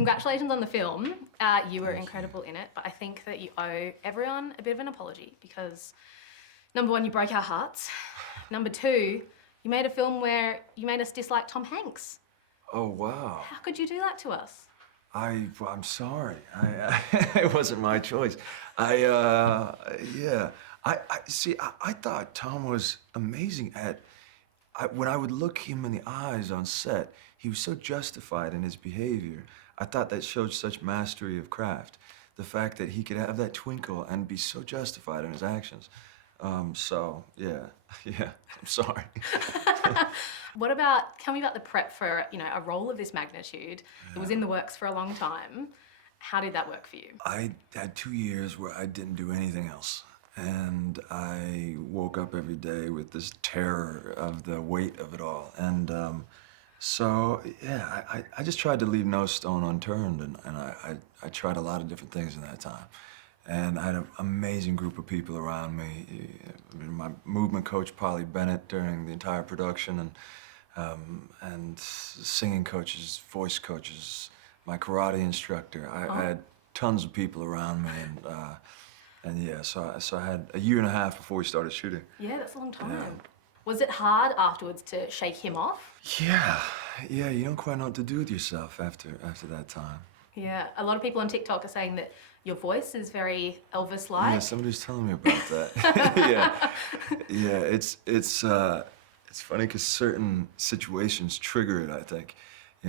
Congratulations on the film. You were incredible in it, but I think that you owe everyone a bit of an apology because, number one, you broke our hearts. Number two, you made a film where you made us dislike Tom Hanks. Oh, wow. How could you do that to us? I'm sorry. It wasn't my choice. Yeah. I thought Tom was amazing when I would look him in the eyes on set, he was so justified in his behavior. I thought that showed such mastery of craft. The fact that he could have that twinkle and be so justified in his actions. Yeah, I'm sorry. Tell me about the prep for, a role of this magnitude. It was in the works for a long time. How did that work for you? I had 2 years where I didn't do anything else. And I woke up every day with this terror of the weight of it all. And I just tried to leave no stone unturned. And I tried a lot of different things in that time. And I had an amazing group of people around me. My movement coach, Polly Bennett, during the entire production, and singing coaches, voice coaches, my karate instructor. I had tons of people around me, so I had a year and a half before we started shooting. Yeah, that's a long time. Yeah. Was it hard afterwards to shake him off? Yeah, you don't quite know what to do with yourself after that time. Yeah, a lot of people on TikTok are saying that your voice is very Elvis-like. Yeah, somebody's telling me about that. It's funny because certain situations trigger it, I think.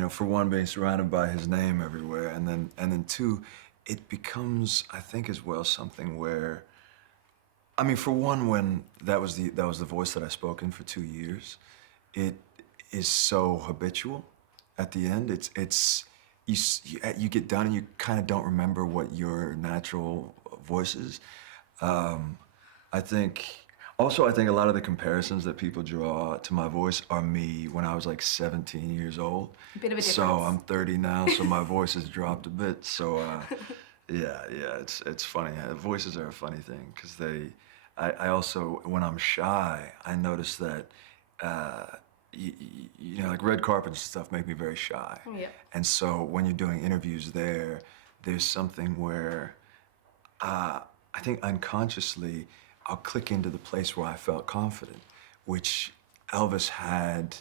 For one, being surrounded by his name everywhere, and then two, it becomes, I think, as well, something where, I mean, for one, when that was the voice that I spoke in for 2 years, it is so habitual. At the end, you get done and you kind of don't remember what your natural voice is. I think a lot of the comparisons that people draw to my voice are me when I was like 17 years old. A bit of a difference. So I'm 30 now, so my voice has dropped a bit. So it's funny. Voices are a funny thing because I also, when I'm shy, I notice that like red carpets and stuff make me very shy. Yeah. And so when you're doing interviews there's something where I think unconsciously I'll click into the place where I felt confident, which Elvis had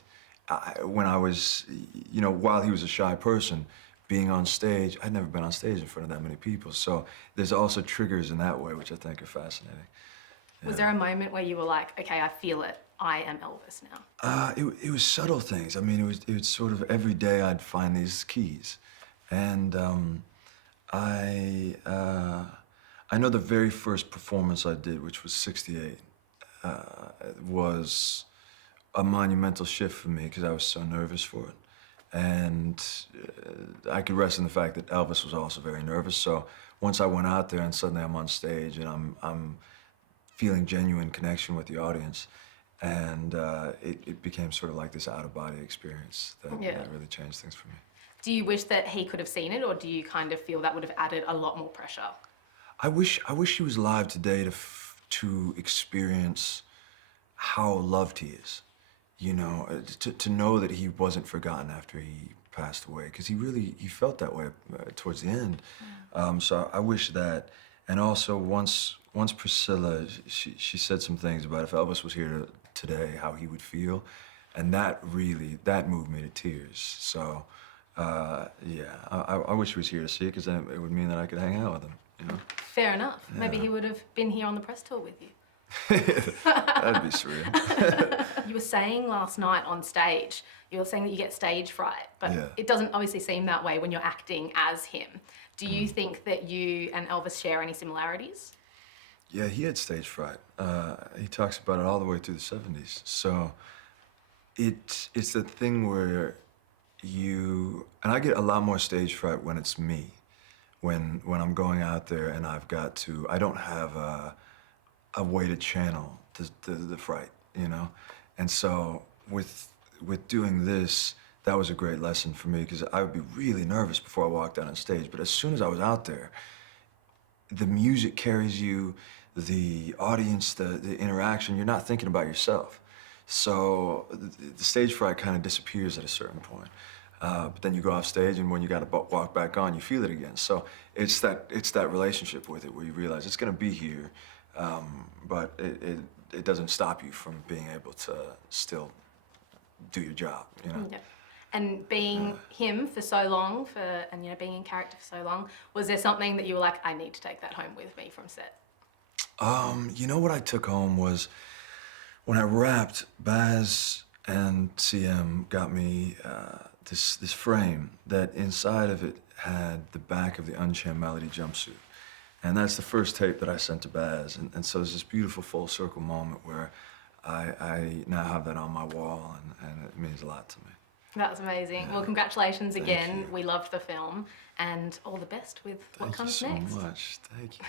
when I was, while he was a shy person, being on stage. I'd never been on stage in front of that many people. So there's also triggers in that way, which I think are fascinating. Yeah. Was there a moment where you were like, okay, I feel it, I am Elvis now? It was subtle things. I mean, it was sort of every day I'd find these keys. And I know the very first performance I did, which was 68, was a monumental shift for me because I was so nervous for it. And I could rest in the fact that Elvis was also very nervous. So once I went out there and suddenly I'm on stage and I'm feeling genuine connection with the audience, and it became sort of like this out-of-body experience that really changed things for me. Do you wish that he could have seen it, or do you kind of feel that would have added a lot more pressure? I wish he was alive today to experience how loved he is. To know that he wasn't forgotten after he passed away, because he felt that way towards the end. So I wish that. And also once Priscilla, she said some things about if Elvis was here today, how he would feel, and that moved me to tears. So I wish he was here to see it, because then it would mean that I could hang out with him. Fair enough. Yeah. Maybe he would have been here on the press tour with you. That'd be surreal. You were saying last night on stage, you were saying that you get stage fright, but it doesn't obviously seem that way when you're acting as him. Do you think that you and Elvis share any similarities? Yeah, he had stage fright. He talks about it all the way through the 70s. So it's the thing where and I get a lot more stage fright when it's me. When I'm going out there and I don't have a way to channel the fright, And so with doing this, that was a great lesson for me, because I would be really nervous before I walked out on stage. But as soon as I was out there, the music carries you, the audience, the interaction, you're not thinking about yourself. So the stage fright kind of disappears at a certain point. but then you go off stage, and when you got to walk back on, you feel it again. So it's that relationship with it where you realize it's going to be here, but it doesn't stop you from being able to still do your job, you know. Yeah. And being him for so long, and you know, being in character for so long, was there something that you were like, I need to take that home with me from set? You know what I took home was when I wrapped, Baz and CM got me this frame that inside of it had the back of the Unchained Melody jumpsuit. And that's the first tape that I sent to Baz. And so there's this beautiful full circle moment where I now have that on my wall, and it means a lot to me. That's amazing. Yeah. Well, congratulations again. You. We loved the film, and all the best with what comes next. Thank you so much. Thank you.